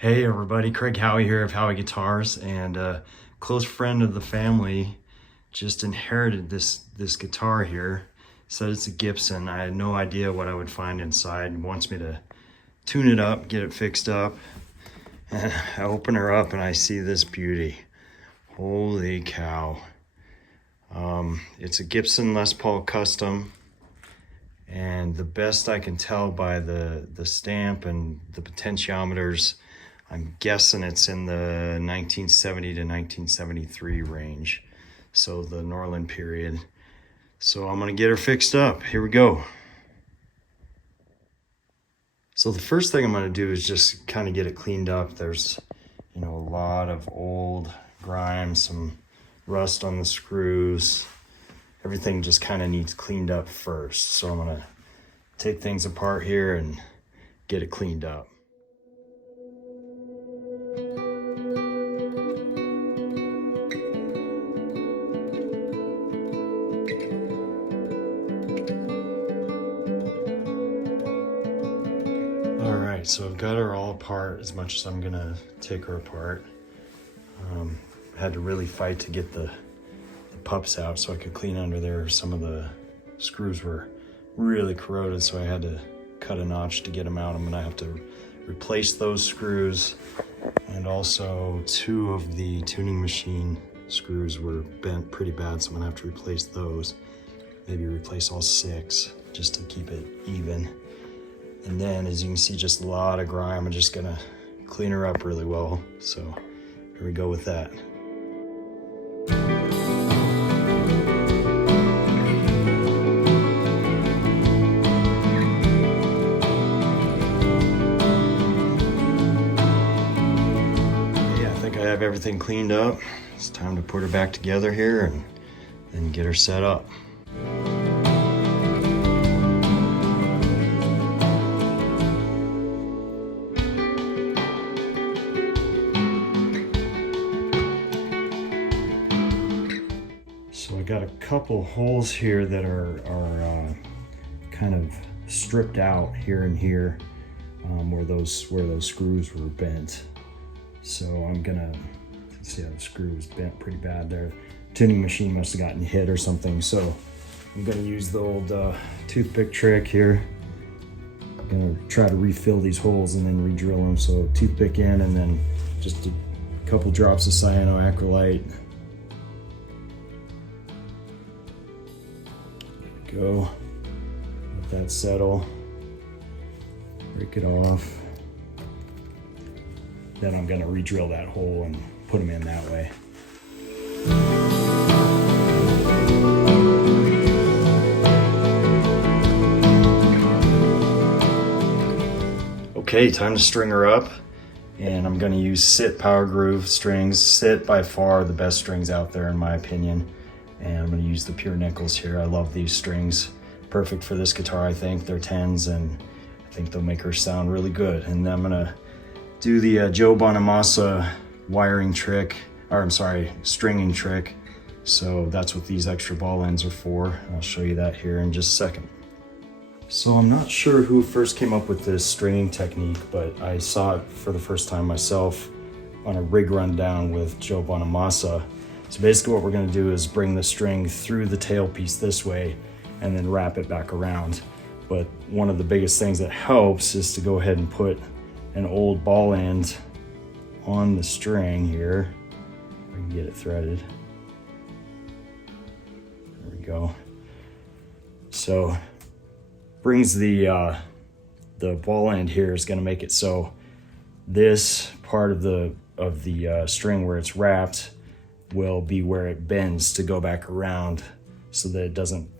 Hey everybody, Craig Howie here of Howie Guitars, and a close friend of the family just inherited this guitar here. Said it's a Gibson. I had no idea what I would find inside. He wants me to tune it up, get it fixed up. And I open her up and I see this beauty. Holy cow. It's a Gibson Les Paul Custom, and the best I can tell by the stamp and the potentiometers, I'm guessing it's in the 1970 to 1973 range, so the Norland period. So I'm gonna get her fixed up. Here we go. So the first thing I'm gonna do is just kind of get it cleaned up. There's, a lot of old grime, some rust on the screws. Everything just kind of needs cleaned up first. So I'm gonna take things apart here and get it cleaned up. Alright, so I've got her all apart as much as I'm gonna take her apart. Had to really fight to get the pups out so I could clean under there. Some of the screws were really corroded, so I had to cut a notch to get them out. I'm gonna have to replace those screws, and also 2 of the tuning machine screws were bent pretty bad, so I'm gonna have to replace those. Maybe replace all 6 just to keep it even. And then, as you can see, just a lot of grime. I'm just gonna clean her up really well. So here we go with that. Yeah, I think I have everything cleaned up. It's time to put her back together here and then get her set up. So I got a couple holes here that are kind of stripped out here and here, where those screws were bent. So I'm gonna see how the screw was bent pretty bad there. Tuning machine must have gotten hit or something. So I'm gonna use the old toothpick trick here. I'm gonna try to refill these holes and then re-drill them. So toothpick in, and then just a couple drops of cyanoacrylite. Go, let that settle, break it off. Then I'm gonna re-drill that hole and put them in that way. Okay, time to string her up. And I'm gonna use Sit Power Groove strings. Sit, by far the best strings out there in my opinion. And I'm going to use the pure nickels here. I love these strings. Perfect for this guitar, I think. They're 10s, and I think they'll make her sound really good. And I'm going to do the Joe Bonamassa wiring trick, or I'm sorry, stringing trick. So that's what these extra ball ends are for. I'll show you that here in just a second. So I'm not sure who first came up with this stringing technique, but I saw it for the first time myself on a rig rundown with Joe Bonamassa. So basically what we're gonna do is bring the string through the tailpiece this way and then wrap it back around. But one of the biggest things that helps is to go ahead and put an old ball end on the string here. I can get it threaded. There we go. So brings the ball end here is gonna make it so this part of the string where it's wrapped will be where it bends to go back around, so that it doesn't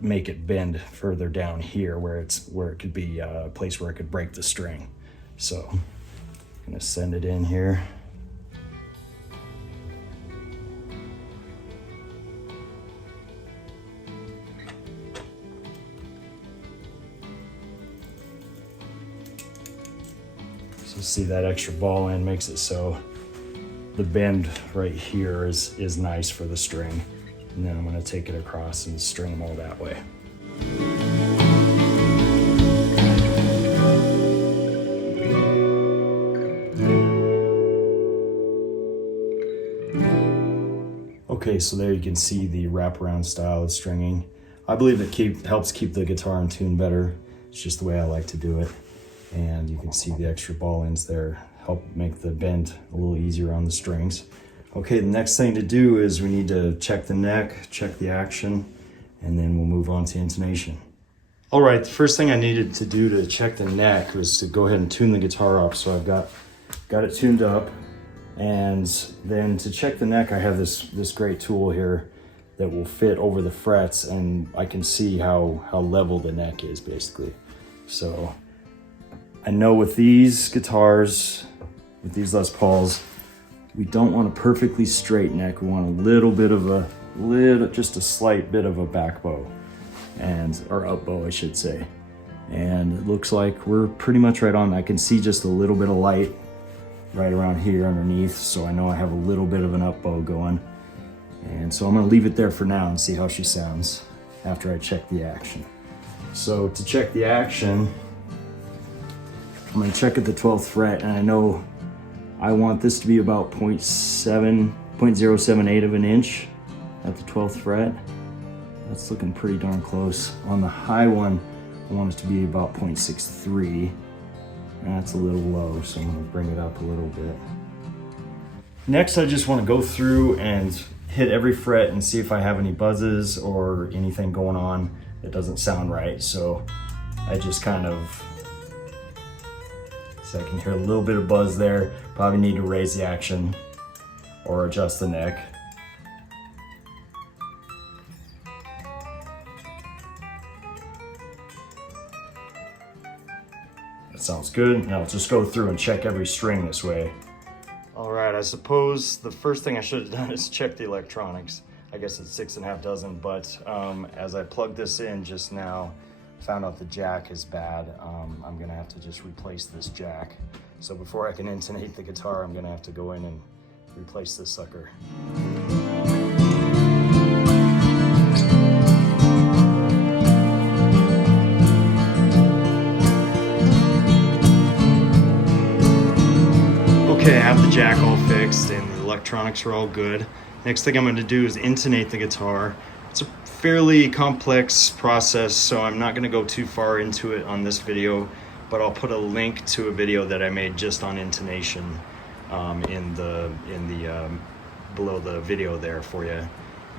make it bend further down here where it could be a place where it could break the string. So I'm gonna send it in here. So see, that extra ball end makes it so the bend right here is nice for the string. And then I'm going to take it across and string them all that way. Okay, so there you can see the wraparound style of stringing. I believe it helps keep the guitar in tune better. It's just the way I like to do it. And you can see the extra ball ends there help make the bend a little easier on the strings. Okay, the next thing to do is we need to check the neck, check the action, and then we'll move on to intonation. All right, the first thing I needed to do to check the neck was to go ahead and tune the guitar up. So I've got it tuned up. And then to check the neck, I have this great tool here that will fit over the frets, and I can see how level the neck is basically. So I know with these guitars, with these Les Pauls, we don't want a perfectly straight neck. We want a little bit of just a slight bit of a back bow, or up bow, I should say. And it looks like we're pretty much right on. I can see just a little bit of light right around here underneath, so I know I have a little bit of an up bow going. And so I'm gonna leave it there for now and see how she sounds after I check the action. So to check the action, I'm gonna check at the 12th fret, and I know I want this to be about 0.078 of an inch at the 12th fret. That's looking pretty darn close. On the high one, I want it to be about 0.63. That's a little low, so I'm gonna bring it up a little bit. Next, I just wanna go through and hit every fret and see if I have any buzzes or anything going on that doesn't sound right. So I just I can hear a little bit of buzz there. Probably need to raise the action or adjust the neck. That sounds good. Now let's just go through and check every string this way. All right, I suppose the first thing I should have done is check the electronics. I guess it's 6.5 dozen, but as I plugged this in just now, found out the jack is bad. I'm gonna have to just replace this jack. So before I can intonate the guitar, I'm gonna have to go in and replace this sucker. Okay, I have the jack all fixed and the electronics are all good. Next thing I'm going to do is intonate the guitar. It's a fairly complex process, so I'm not going to go too far into it on this video, but I'll put a link to a video that I made just on intonation below the video there for you,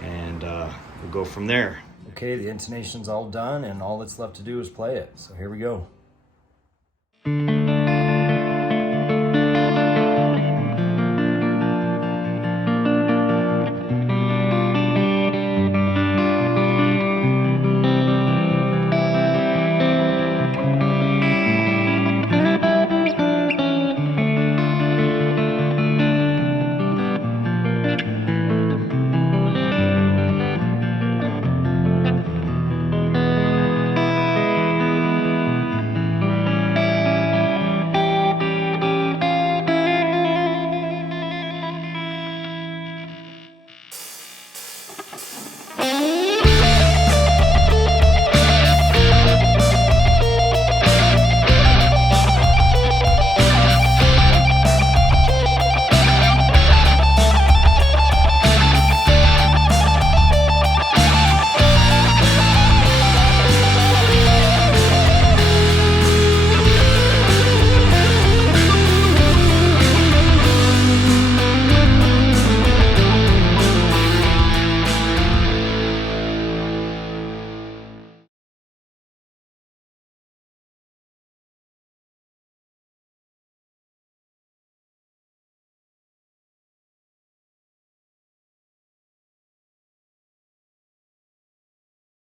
and we'll go from there. Okay, the intonation's all done, and all that's left to do is play it. So here we go.